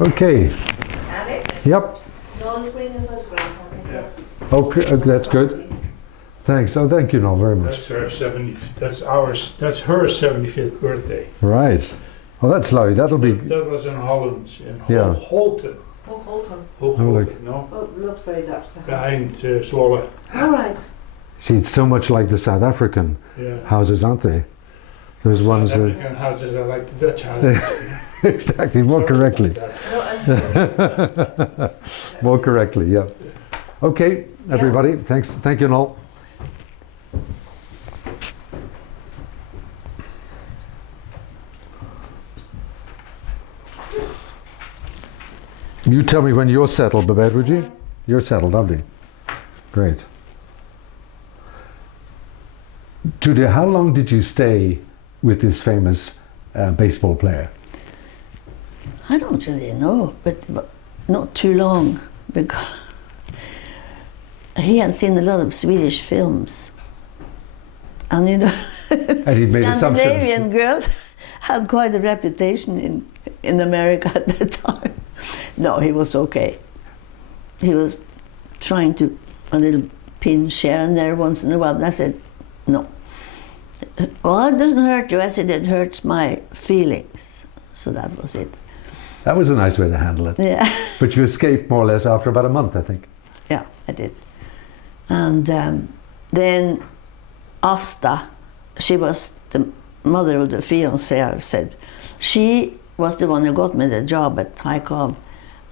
Okay. Alex? Yep. Noel's bringing a photograph, I think. Yeah. Okay, that's good. Thanks. Oh, thank you, Noel, very much. That's her 70. That's ours. That's her 75th birthday. Right. Well, that's lovely. That'll be. That was in Holland, in Yeah. Holten. Oh, Holton. Holten, no? Oh, looks very Dutch. the house. Behind Zwolle. All right. See, it's so much like the South African Yeah. houses, aren't they? Those ones South that. African houses are like the Dutch houses. Exactly. More correctly. No, and More correctly. Yeah. Okay, everybody. Thanks. Thank you, Noel. You tell me when you're settled, Babette, would you? You're settled, lovely. Great. Trude, how long did you stay with this famous baseball player? I don't really know, but not too long, because he had seen a lot of Swedish films. And you know, And he'd made assumptions. Scandinavian girls had quite a reputation in America at the time. No, he was okay. He was trying to a little pinch here and there once in a while, and I said, no. Well, it doesn't hurt you. I said, it hurts my feelings. So that was it. That was a nice way to handle it. Yeah. But you escaped more or less after about a month, I think. Yeah, I did. And then Asta, she was the mother of the fiancé, I said. She was the one who got me the job at High Cobb.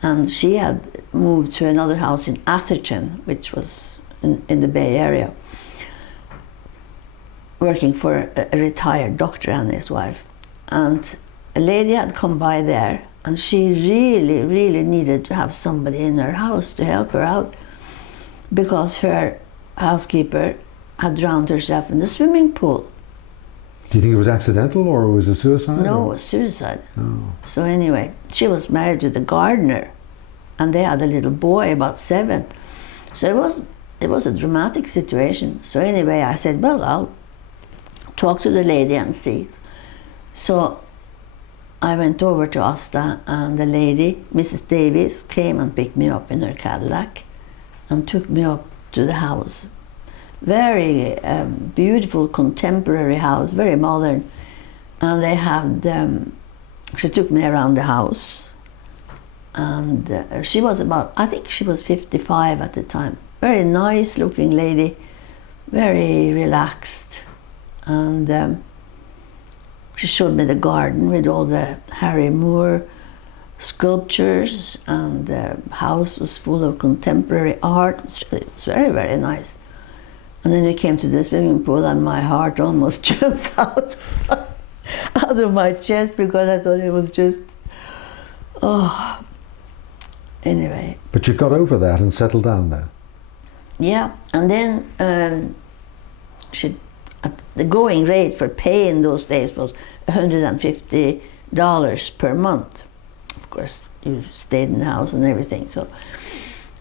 And she had moved to another house in Atherton, which was in the Bay Area, working for a retired doctor and his wife. And a lady had come by there, and she really, really needed to have somebody in her house to help her out, because her housekeeper had drowned herself in the swimming pool. Do you think it was accidental or was it suicide? No, it or? was suicide. Oh. So anyway, she was married to the gardener, and they had a little boy, about 7. So it was a dramatic situation. So anyway, I said, well, I'll talk to the lady and see. So I went over to Asta, and the lady, Mrs. Davies, came and picked me up in her Cadillac and took me up to the house. Very beautiful contemporary house, very modern. And they had, she took me around the house. And she was about, I think she was 55 at the time. Very nice looking lady, very relaxed. And she showed me the garden with all the Harry Moore sculptures, and the house was full of contemporary art. It was very, very nice. And then we came to the swimming pool, and my heart almost jumped out of my chest, because I thought it was just, oh. Anyway. But you got over that and settled down there. Yeah, and then the going rate for pay in those days was $150 per month. Of course, you stayed in the house and everything. So,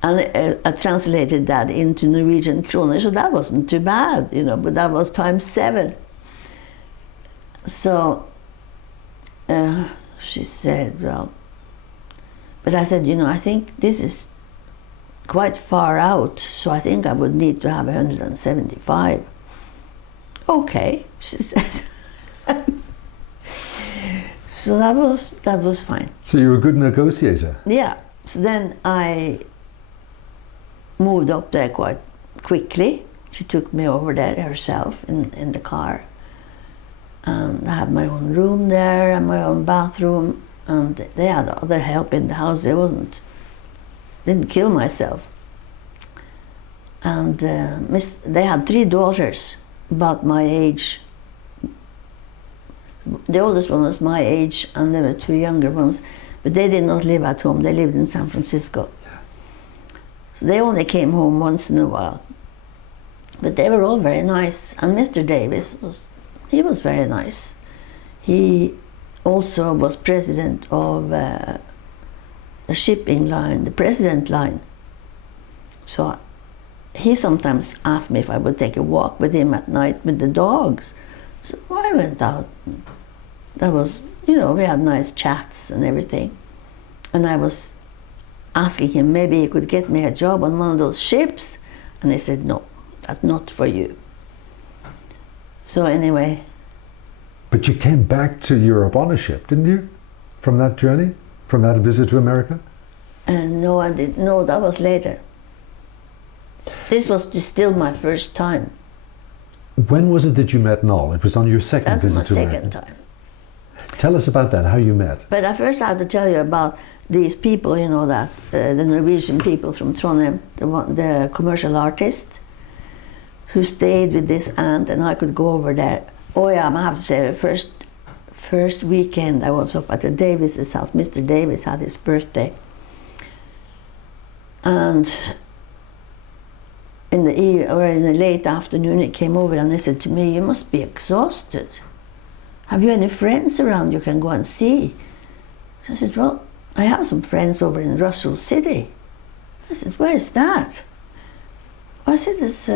and I translated that into Norwegian kroner, so that wasn't too bad, you know. But that was times 7. So she said, well. But I said, you know, I think this is quite far out, so I think I would need to have 175. Okay, she said. So that was fine. So you were a good negotiator. Yeah. So then I moved up there quite quickly. She took me over there herself in the car. And I had my own room there and my own bathroom. And they had other help in the house. Didn't kill myself. And they had 3 daughters about my age. The oldest one was my age, and there were 2 younger ones, but they did not live at home. They lived in San Francisco. So they only came home once in a while. But they were all very nice. And Mr. Davis was very nice. He also was president of the shipping line, the President line. So he sometimes asked me if I would take a walk with him at night with the dogs. So I went out. That was, you know, we had nice chats and everything. And I was asking him maybe he could get me a job on one of those ships, and he said, no, that's not for you. So anyway. But you came back to Europe on a ship, didn't you? From that journey? From that visit to America? No, I didn't. No, that was later. This was still my first time. When was it that you met Noel? It was on your second That was my visit to America. second time. Tell us about that, how you met. But I first have to tell you about these people, you know, that the Norwegian people from Trondheim, the commercial artist, who stayed with this aunt, and I could go over there. Oh yeah, I have to say, the first weekend I was up at the Davis' house. Mr. Davis had his birthday. And in the late afternoon he came over and he said to me, you must be exhausted. Have you any friends around you can go and see? I said, well, I have some friends over in Russell City. I said, where's that? I said, it's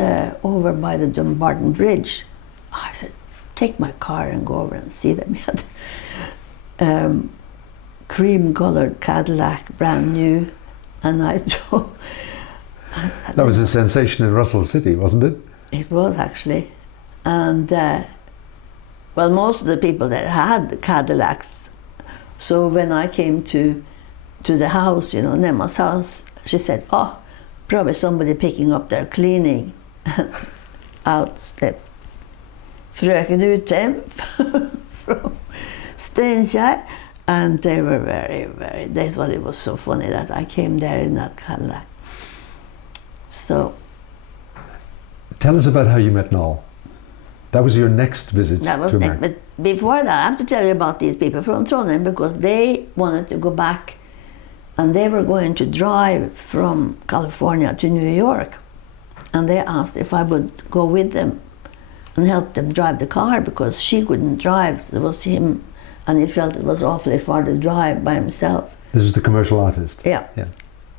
over by the Dumbarton Bridge. I said, take my car and go over and see them. He had cream-colored Cadillac, brand new, and I drove. That was a sensation in Russell City, wasn't it? It was actually. And well, most of the people there had Cadillacs. So when I came to the house, you know, Nemma's house, she said, oh, probably somebody picking up their cleaning. Out stepped Fröken Utem from Steinkjer. And they were they thought it was so funny that I came there in that Cadillac. So. Tell us about how you met Noel. That was your next visit That was to next, America. but before that, I have to tell you about these people from Trondheim, because they wanted to go back, and they were going to drive from California to New York, and they asked if I would go with them and help them drive the car, because she couldn't drive. It was him, and he felt it was awfully far to drive by himself. This is the commercial artist. Yeah.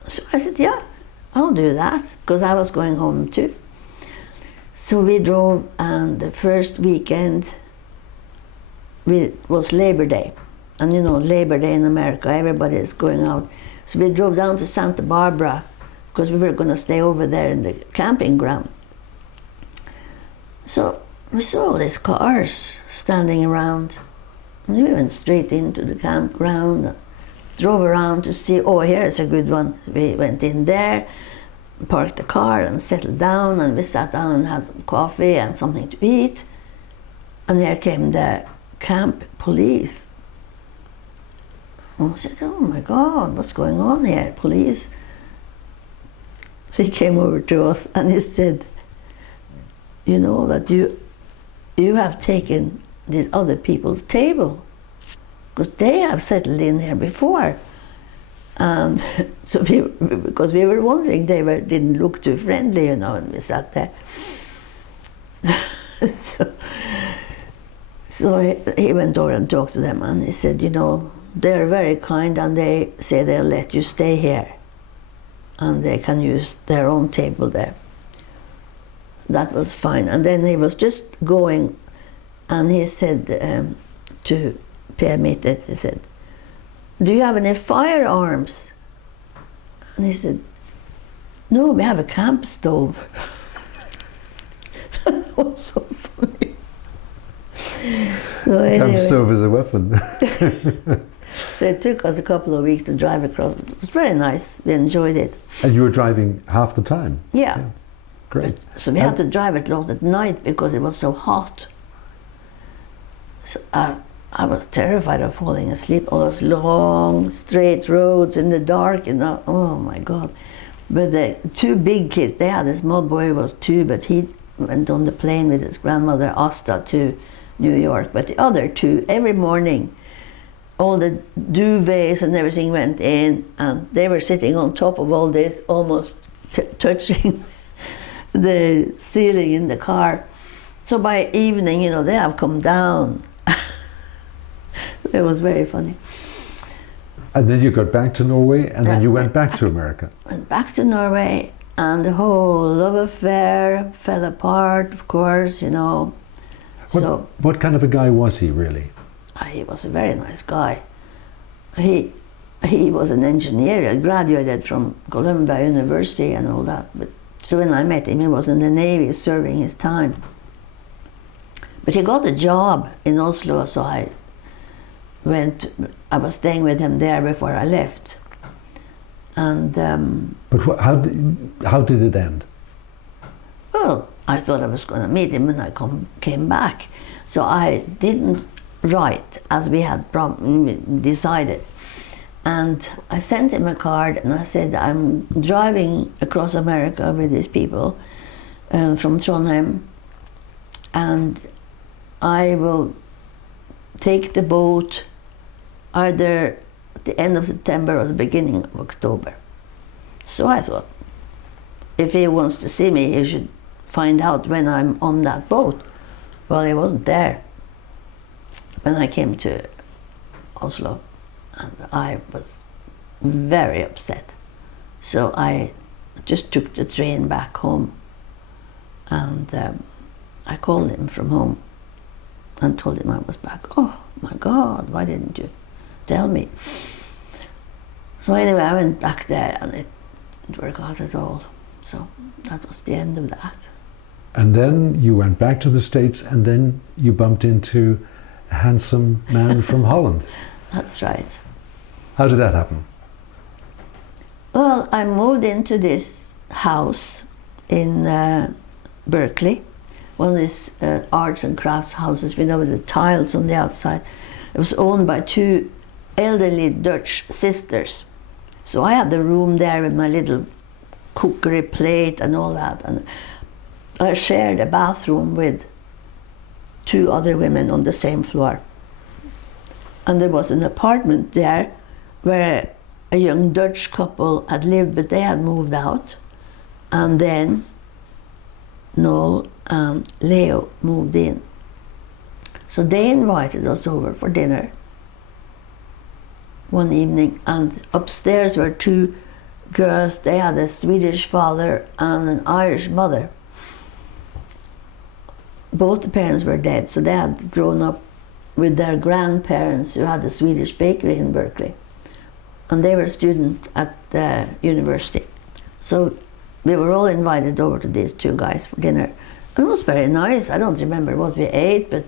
So I said, yeah, I'll do that, because I was going home too. So we drove, and the first weekend was Labor Day. And you know, Labor Day in America, everybody is going out. So we drove down to Santa Barbara, because we were going to stay over there in the camping ground. So we saw all these cars standing around. And we went straight into the campground, drove around to see, oh, here's a good one. We went in there, parked the car and settled down, and we sat down and had some coffee and something to eat. And there came the camp police. And I said, oh my God, what's going on here, police? So he came over to us and he said, you know that you have taken these other people's table, because they have settled in here before. And so because we were wondering, they didn't look too friendly, you know, and we sat there. so he went over and talked to them, and he said, you know, they're very kind, and they say they'll let you stay here, and they can use their own table there. That was fine. And then he was just going, and he said to Per Mittet, he said, do you have any firearms? And he said, no, we have a camp stove. That was so funny. So anyway, Camp stove is a weapon. so it took us a couple of weeks to drive across. It was very nice. We enjoyed it. And you were driving half the time? Yeah. Great. So we had to drive it late at night because it was so hot. So I was terrified of falling asleep. All those long, straight roads in the dark, you know. Oh my God. But the two big kids, they had a small boy who was 2, but he went on the plane with his grandmother, Asta, to New York. But the other 2, every morning, all the duvets and everything went in, and they were sitting on top of all this, almost touching the ceiling in the car. So by evening, you know, they have come down. It was very funny. And then you got back to Norway, and then you went back to America. Went back to Norway, and the whole love affair fell apart, of course, you know. What kind of a guy was he, really? He was a very nice guy. He he was an engineer, he graduated from Columbia University and all that. But so when I met him, he was in the Navy serving his time. But he got a job in Oslo, so I was staying with him there before I left. And But how did it end? well, I thought I was going to meet him when I came back. So I didn't write as we had decided. And I sent him a card and I said, I'm driving across America with these people from Trondheim, and I will take the boat either at the end of September or the beginning of October. So I thought, if he wants to see me, he should find out when I'm on that boat. Well, he wasn't there when I came to Oslo, and I was very upset. So I just took the train back home, and I called him from home and told him I was back. Oh my God, why didn't you tell me? So anyway, I went back there and it didn't work out at all. So that was the end of that. And then you went back to the States, and then you bumped into a handsome man from Holland. That's right. How did that happen? Well, I moved into this house in Berkeley, one of these arts and crafts houses, with the tiles on the outside. It was owned by two elderly Dutch sisters. So I had the room there with my little cookery plate and all that. And I shared a bathroom with two other women on the same floor. And there was an apartment there where a young Dutch couple had lived, but they had moved out. And then Noel and Leo moved in. So they invited us over for dinner one evening, and upstairs were two girls. They had a Swedish father and an Irish mother. Both the parents were dead, so they had grown up with their grandparents who had a Swedish bakery in Berkeley. And they were students at the university. So we were all invited over to these two guys for dinner. And it was very nice. I don't remember what we ate, but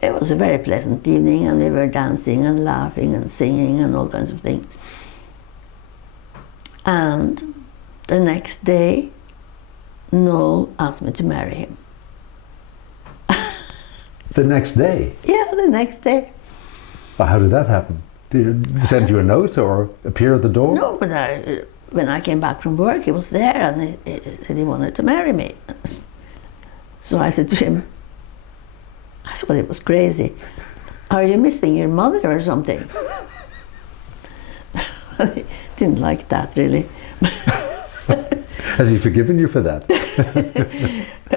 it was a very pleasant evening, and we were dancing and laughing and singing and all kinds of things. And the next day, Noel asked me to marry him. The next day? Yeah, the next day. Well, how did that happen? Did he send you a note or appear at the door? No, but when I came back from work, he was there, and he said he wanted to marry me. So I said to him, I thought it was crazy. Are you missing your mother or something? He didn't like that, really. Has he forgiven you for that?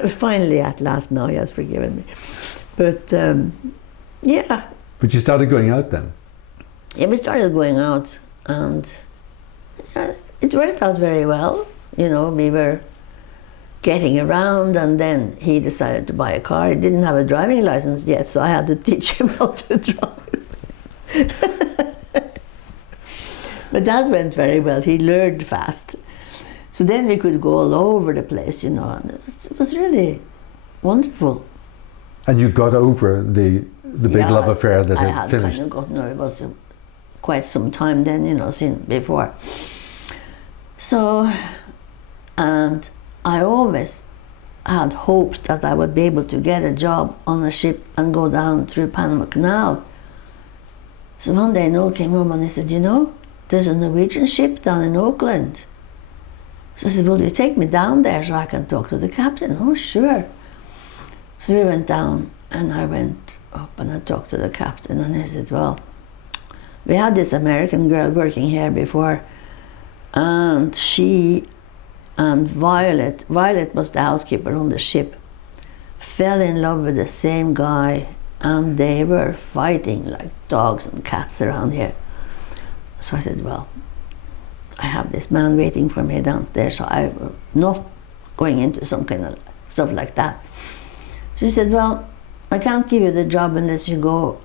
Finally, at last, now he has forgiven me. But yeah. But you started going out then? Yeah, we started going out, and it worked out very well. You know, we were getting around, and then he decided to buy a car. He didn't have a driving license yet, so I had to teach him how to drive. But that went very well. He learned fast. So then we could go all over the place, you know, and it was really wonderful. And you got over the big love affair that had finished? I had kind of gotten over. It was quite some time then, you know, since before. So, and I always had hoped that I would be able to get a job on a ship and go down through Panama Canal. So one day Noel came home and he said, you know, there's a Norwegian ship down in Auckland. So I said, will you take me down there so I can talk to the captain? Oh, sure. So we went down, and I went up and I talked to the captain, and he said, well, we had this American girl working here before, and she and Violet was the housekeeper on the ship, fell in love with the same guy, and they were fighting like dogs and cats around here. So I said, well, I have this man waiting for me downstairs, so I'm not going into some kind of stuff like that. She said, well, I can't give you the job unless you go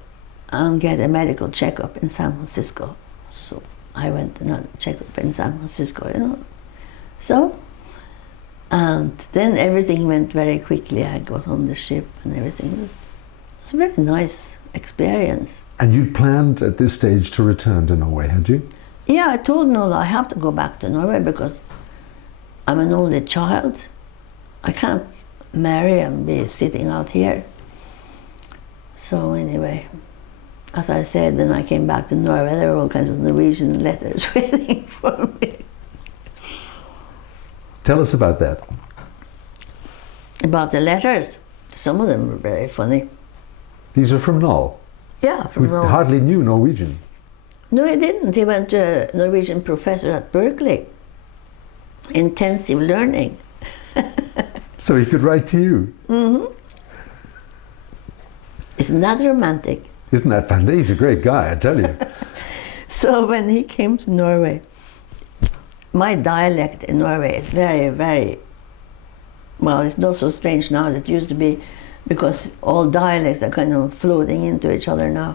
and get a medical checkup in San Francisco. So I went and had a checkup in San Francisco, you know. So, and then everything went very quickly. I got on the ship and everything. It was a very nice experience. And you'd planned at this stage to return to Norway, had you? Yeah, I told Nola I have to go back to Norway because I'm an only child. I can't marry and be sitting out here. So anyway, as I said, when I came back to Norway, there were all kinds of Norwegian letters waiting for me. Tell us about that. About the letters, some of them were very funny. These are from Null. Yeah, We from Norway. hardly knew Norwegian. No, he didn't. He went to a Norwegian professor at Berkeley. Intensive learning. So he could write to you. Mm-hmm. Isn't that romantic? Isn't that fantastic? He's a great guy, I tell you. So when he came to Norway, my dialect in Norway is very, very, well, it's not so strange now as it used to be, because all dialects are kind of floating into each other now.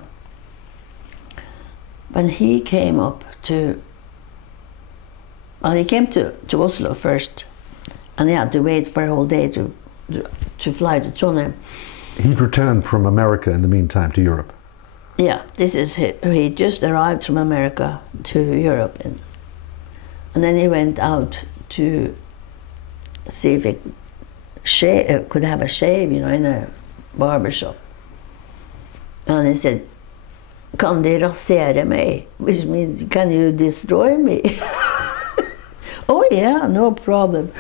When he came up to, well, he came to Oslo first, and he had to wait for a whole day to fly to Trondheim. He'd returned from America in the meantime to Europe. Yeah, this is he just arrived from America to Europe, and then he went out to see if he could have a shave, you know, in a barber shop. And he said, "Kan de rasere meg?" Which means, "Can you destroy me?" Oh yeah, no problem.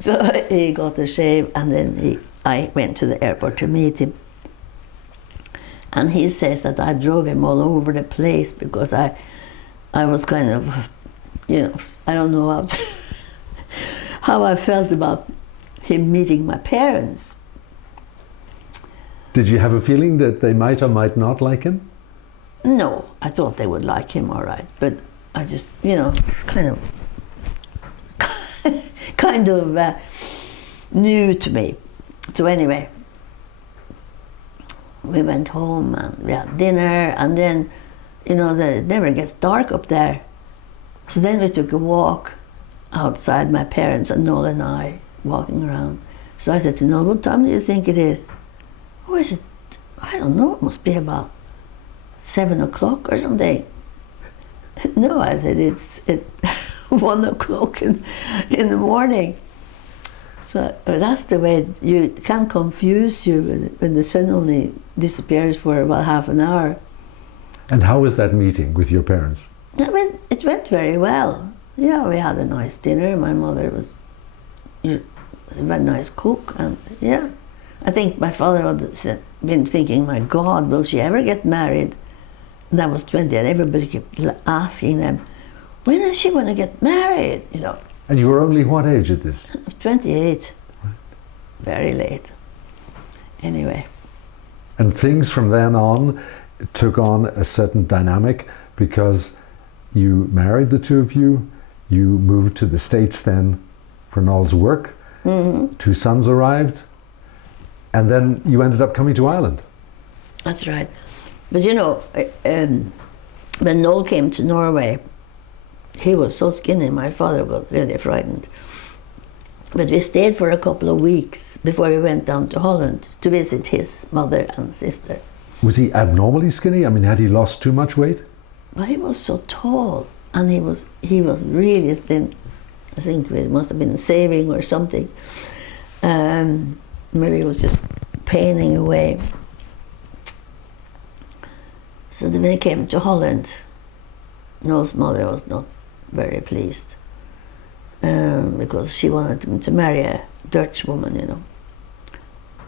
So he got a shave, and then I went to the airport to meet him. And he says that I drove him all over the place because I was kind of, you know, I don't know how I felt about him meeting my parents. Did you have a feeling that they might or might not like him? No, I thought they would like him all right, but I just, you know, kind of new to me. So anyway, we went home and we had dinner, and then, you know, it never gets dark up there. So then we took a walk outside, my parents and Noel and I, walking around. So I said to Noel, "What time do you think it is?" "Oh, is it, I don't know, it must be about 7 o'clock or something." "No," I said, it's 1 o'clock in the morning. So that's the way you can confuse you when the sun only disappears for about half an hour. And how was that meeting with your parents? It went very well. Yeah, we had a nice dinner. My mother was a very nice cook, and yeah, I think my father had been thinking, "My God, will she ever get married?" And that was 20, and everybody kept asking them, "When is she going to get married?" You know. And you were only what age at this? 28. Very late. Anyway. And things from then on took on a certain dynamic because you married, the two of you, you moved to the States then for Noel's work, Mm-hmm. 2 sons arrived, and then you ended up coming to Ireland. That's right. But you know, when Noel came to Norway, he was so skinny, my father got really frightened. But we stayed for a couple of weeks before we went down to Holland to visit his mother and sister. Was he abnormally skinny? I mean, had he lost too much weight? But he was so tall, and he was really thin. I think it must have been saving or something. Maybe he was just paining away. So when he came to Holland, Noel's mother was not very pleased because she wanted him to marry a Dutch woman, you know.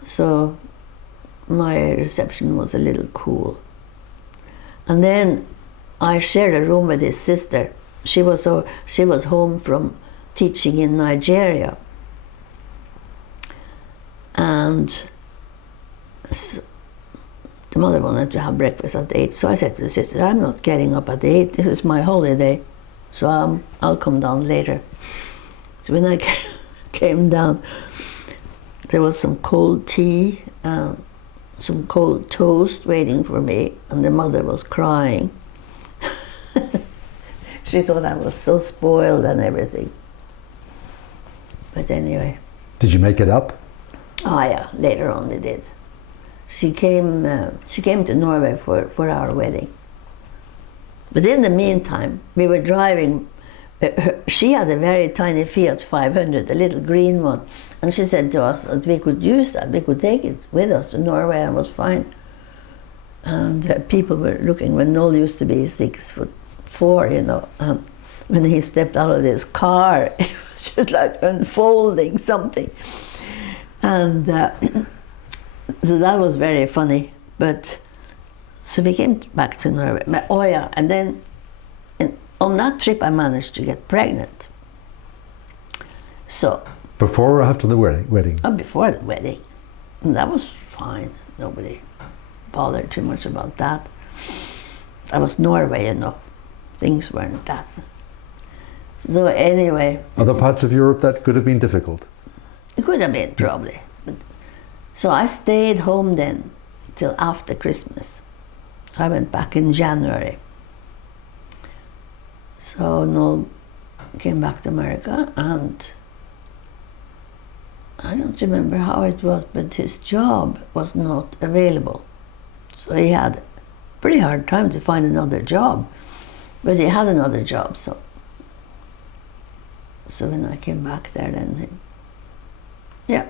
So my reception was a little cool. And then I shared a room with his sister. She was home from teaching in Nigeria. And so the mother wanted to have breakfast at 8, so I said to the sister, "I'm not getting up at 8, this is my holiday, so I'll come down later." So when I came down, there was some cold tea and some cold toast waiting for me, and the mother was crying. She thought I was so spoiled and everything. But anyway. Did you make it up? Oh yeah, later on they did. She came to Norway for our wedding. But in the meantime, we were driving. She had a very tiny Fiat 500, a little green one, and she said to us that we could use that, we could take it with us to Norway, and it was fine. And people were looking, when Noel used to be 6'4", you know, when he stepped out of this car, it was just like unfolding something. And so that was very funny. But so we came back to Norway. Oh yeah, and then on that trip I managed to get pregnant. So Before or after the wedding? before the wedding, and that was fine. Nobody bothered too much about that. That was Norway, you know. Things weren't that. So anyway. Other parts of Europe that could have been difficult? It could have been, probably. But, so I stayed home then till after Christmas. So I went back in January. So Noel came back to America, and I don't remember how it was, but his job was not available. So he had a pretty hard time to find another job. But he had another job, so when I came back there, then yeah,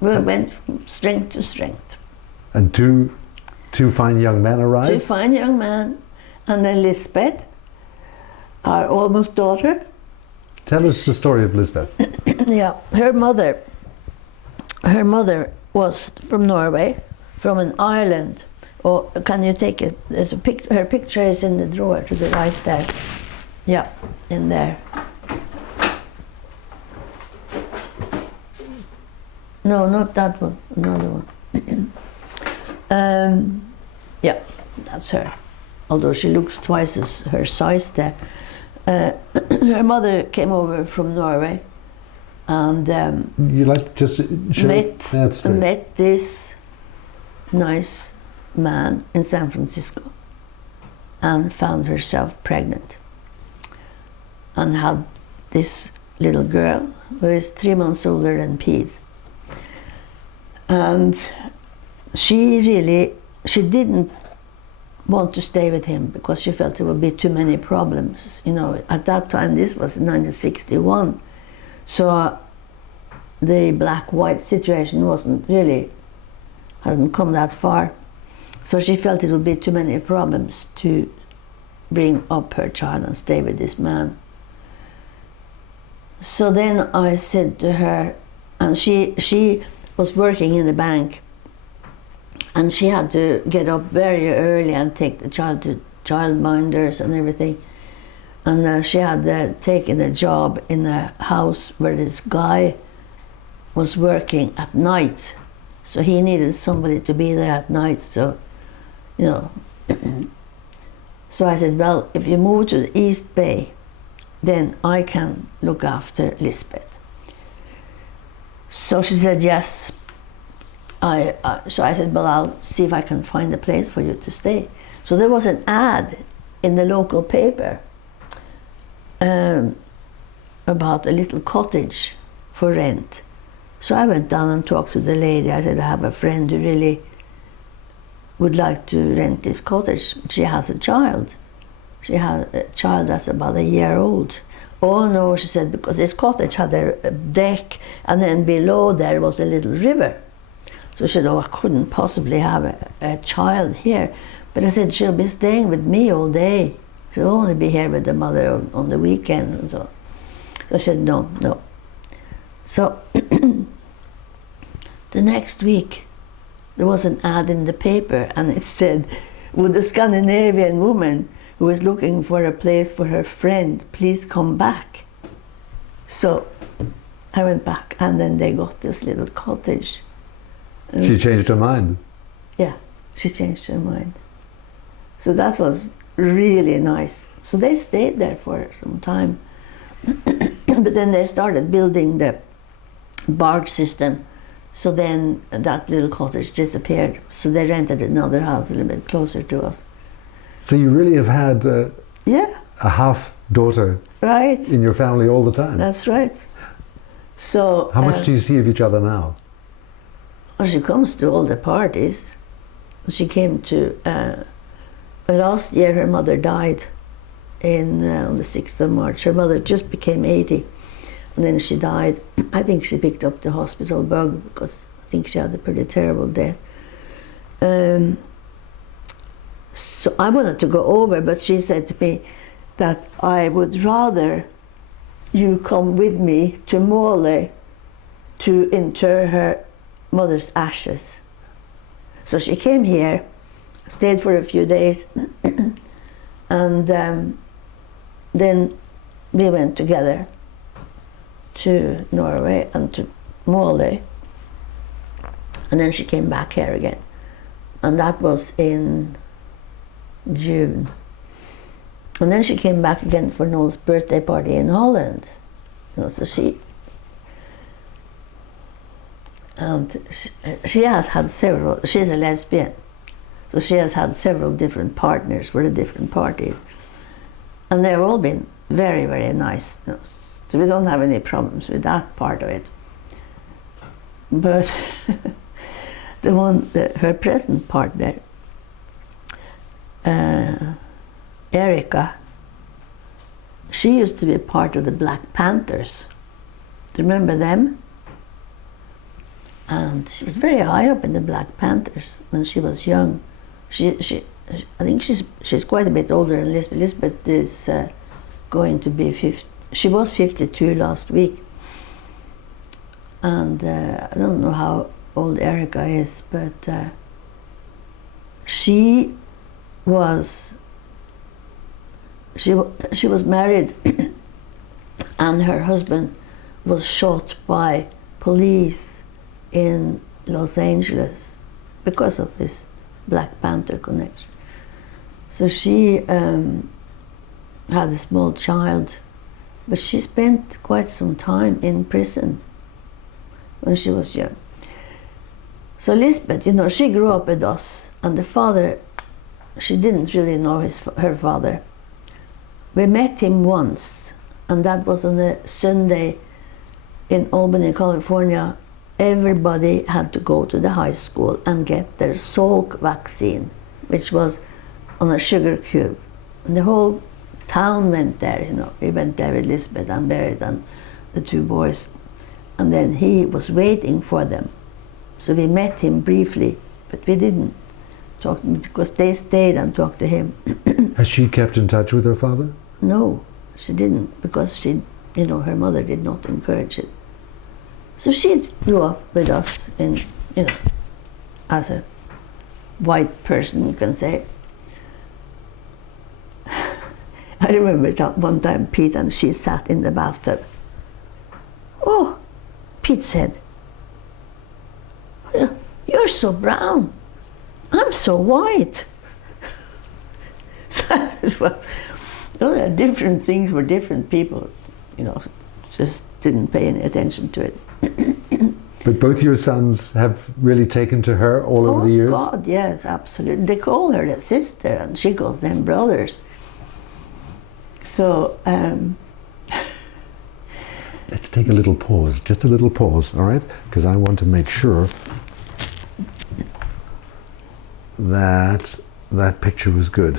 we went from strength to strength. And two fine young men Two arrived? fine young men, and then Lisbeth, our almost daughter. Tell us the story of Lisbeth. Yeah, her mother was from Norway, from an island. Or can you take it? There's her picture is in the drawer to the right there. Yeah, in there. No, not that one. Another one. Yeah, that's her. Although she looks twice as her size there. Her mother came over from Norway, and You like just show? met this nice man in San Francisco, and found herself pregnant, and had this little girl who is 3 months older than Pete. And she didn't want to stay with him because she felt there would be too many problems. You know, at that time, this was 1961, so the black-white situation hadn't come that far. So she felt it would be too many problems to bring up her child and stay with this man. So then I said to her, and she was working in the bank, and she had to get up very early and take the child to childminders and everything. And she had taken a job in a house where this guy was working at night. So he needed somebody to be there at night, so, you know. So I said, well, if you move to the East Bay, then I can look after Lisbeth. So she said, yes. So I said, well, I'll see if I can find a place for you to stay. So there was an ad in the local paper about a little cottage for rent. So I went down and talked to the lady. I said, I have a friend who really would like to rent this cottage. She has a child. She had a child that's about a year old. Oh no, she said, because this cottage had a deck, and then below there was a little river. So she said, oh, I couldn't possibly have a child here. But I said, she'll be staying with me all day. She'll only be here with the mother on the weekend and so. So I said, no. So the next week, there was an ad in the paper, and it said, would a Scandinavian woman who is looking for a place for her friend please come back? So I went back, and then they got this little cottage. She changed her mind? Yeah, she changed her mind. So that was really nice. So they stayed there for some time. But then they started building the barge system. So then that little cottage disappeared. So they rented another house a little bit closer to us. So you really have had Yeah. a half daughter right? in your family all the time. That's right. So How much do you see of each other now? well, she comes to all the parties. She came to last year. Her mother died on the 6th of March. Her mother just became 80, and then she died. I think she picked up the hospital bug because I think she had a pretty terrible death. So I wanted to go over, but she said to me that I would rather you come with me to Mole to inter her mother's ashes. So she came here, stayed for a few days, and then we went together to Norway and to Mole, and then she came back here again, and that was in June. And then she came back again for Noel's birthday party in Holland. You know, so she has had several. She's a lesbian, so she has had several different partners for the different parties, and they've all been very, very nice. You know, so we don't have any problems with that part of it. But her present partner, Erica, she used to be part of the Black Panthers. Do you remember them? And she was very high up in the Black Panthers when she was young. I think she's quite a bit older than Lisbeth. Lisbeth is going to be 50. She was 52 last week. And I don't know how old Erica is, but she was married and her husband was shot by police in Los Angeles because of his Black Panther connection. So she had a small child, but she spent quite some time in prison when she was young. So Lisbeth, you know, she grew up with us, and the father, she didn't really know her father. We met him once, and that was on a Sunday in Albany, California. Everybody had to go to the high school and get their Salk vaccine, which was on a sugar cube. And the whole town went there, you know. We went there with Lisbeth and Berit and the two boys. And then he was waiting for them. So we met him briefly, but we didn't talk to him because they stayed and talked to him. Has she kept in touch with her father? No, she didn't, because she, you know, her mother did not encourage it. So she grew up with us in, you know, as a white person, you can say. I remember one time Pete and she sat in the bathtub. Oh, Pete said, "You're so brown. I'm so white." So I said, well, there are different things for different people, you know, just didn't pay any attention to it. But both your sons have really taken to her all over the years? Oh God, yes, absolutely. They call her the sister and she calls them brothers. So, let's take a little pause, just a little pause, all right? Because I want to make sure that that picture was good.